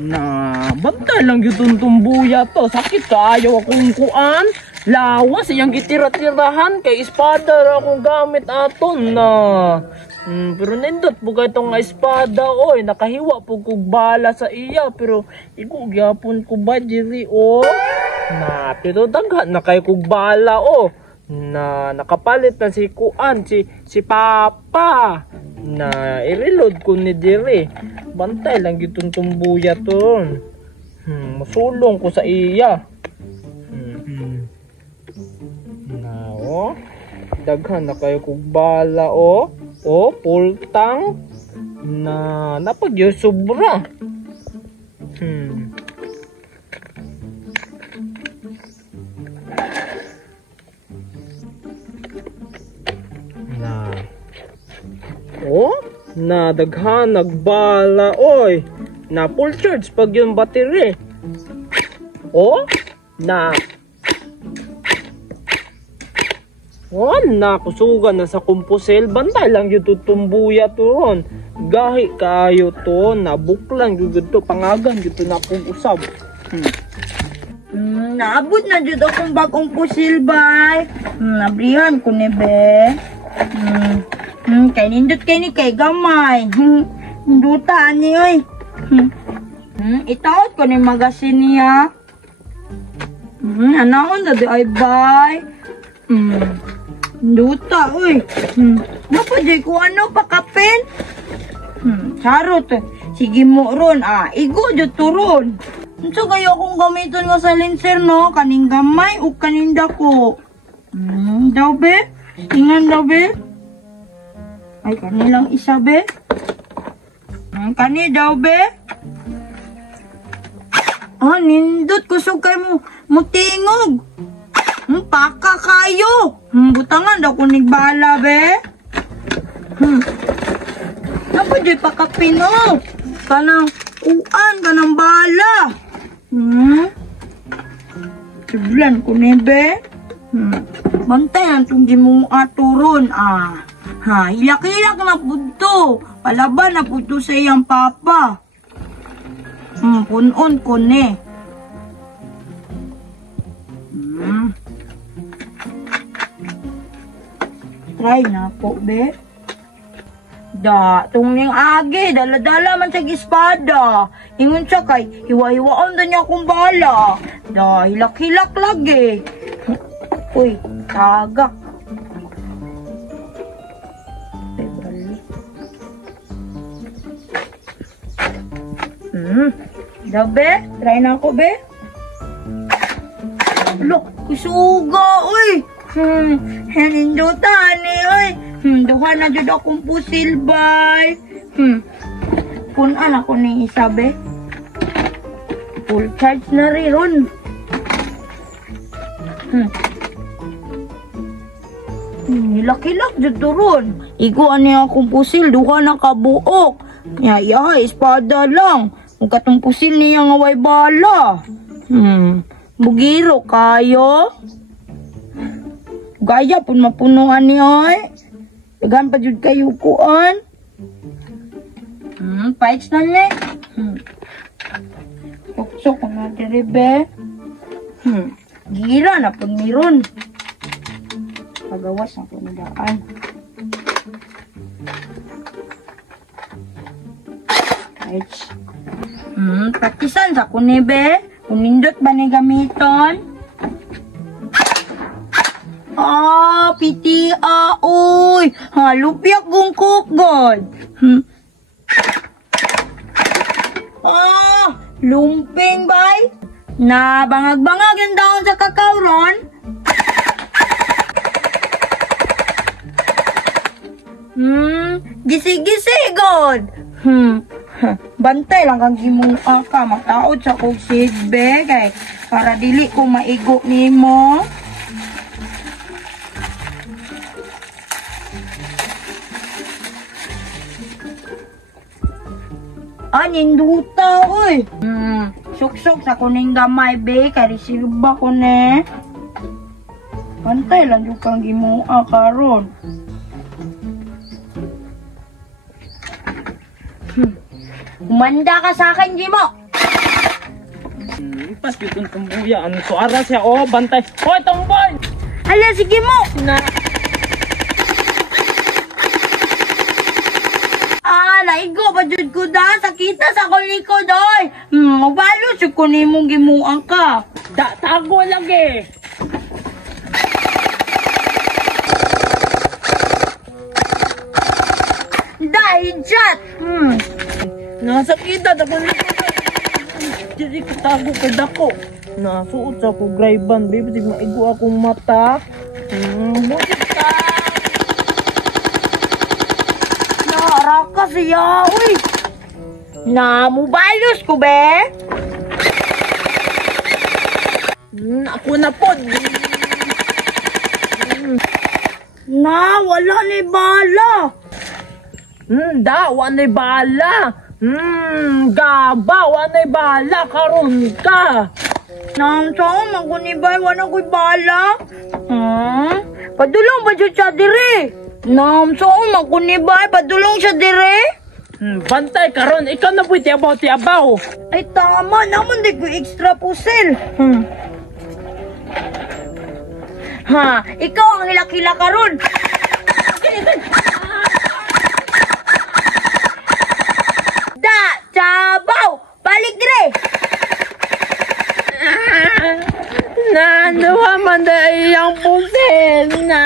Na bantay lang yun tumbuya to. Sakit kaayaw akong kuan. Lawas iyang gitira-tirahan kay espada ra akong gamit aton na. Pero nindot po ka itong espada oy. Nakahiwa po kong bala sa iya. Pero iku gyapon ko ba diri o. Na pero daghan na kay kong bala o. Na nakapalit na si kuan si Papa. Na i-reload ko ni diri. Bantay lang yun tumbuya to. Masulong ko sa iya. Na o. Daghan na kayo kong bala o. O, pultang na napagyo sobra. Na. O, na daghan nagbala oy. Na full charge pag yung battery. O, na kusugan na sa kumpusil. Bantay lang yung tutumbuya to ron. Gahi kayo to. Nabuklang yung to. Pangagan yung to na kong usab. Naabot na dito akong bagong pusil bay. Nabrihan ko ni be. Kay nindot kay ni kay gamay. Hindutaan ni oy. Itaot ko ni magasin niya. Anaon na di ay bay. Duta, uy. Napajay ko ano, pakapin? Charot. Sige mo ron, igo dyan turon. So, kayo akong gamiton nga sa linser, no? Kaning gamay o kaninda ko. Daw, be? Tingnan daw, be? Ay, kanilang isa, be? Kani daw, be? Nindot. Kusog kayo mo. Mutingog. Paka kayo. Butangan daw kunig bala, be. Apa di pakapino? Kanang uan, kanang bala. Siblan ko ni, be. Bantayan itong gimong aturon, hilak-hilak na puto. Palaban na puto sa iyang papa. Punon ko ni. Try na po, be. Tung ning agi, dala-dala man sa espada. Ingon siya kay, hiwa-hiwaon na niya akong bala. Hilak-hilak lagi. Uy, tagak. Be, try na ako, be. Look, kusuga, uy. Hindutan ni, oy. Duha na jud akong pusil, bay. Punan ako ni isa, be. Full charge na rin. Hilak-hilak jud turon. Iguan niya akong pusil, duha na kabuok. Espada lang. Kung katong pusil niya nga way bala. Bugiro kayo. Gaya pun mapunuan ni oy. Dagan pa jud kayo kuan. Fights na le. Sok na diri, be. Gira na pun miron. Pagawas na pun daan. Fights. Praktisan sa kuni, be. Kunindot ba ni gamiton? Piti uy. Lupiak kong kukgod. Lumping bay. Na bangag-bangag yung daon sa kakao ron. Gisi-gisi god. Bantay lang kang gimong ka. Mataod sa kong sigbe. Kay para dili ko maigo nimo. Ninduta, uy. Suksok sa kuning gamay, be. Kay resilba ko ne. Pantay lang yung kang gimua karon. Umanda ka sa akin, Jimo. Impas yun tumbuya. Ano suara siya? Oh, bantay. Hoy, tomboy! Hala, sige mo. Na. Naigo ba jud ko da? Sakita sa akong likod, oy. Mabalo siya ko ni mong gimuang ka. Tago lagi. Dahil dyan. Nasakita ako likod. Dili ko tago kay dako. Nasuot sa ako grayban, baby. Di maigo akong mata. Busit ka. Naraka siya, uy. Namubalos ko, be. Ako na po. Wala ni bala. Wanay bala. Gaba, wanay bala. Karon ka. Saan magunibay, wala ko'y bala. Padulong ba dyan siya dire? Saan magunibay, padulong siya dire? Bantay karon, ikaw na po tiabaw. Ay tama naman, di ko extra pusil. Ikaw ang hilak-hilak karon. Sabaw! Balik dire! Nanuha man da iyang pusil na.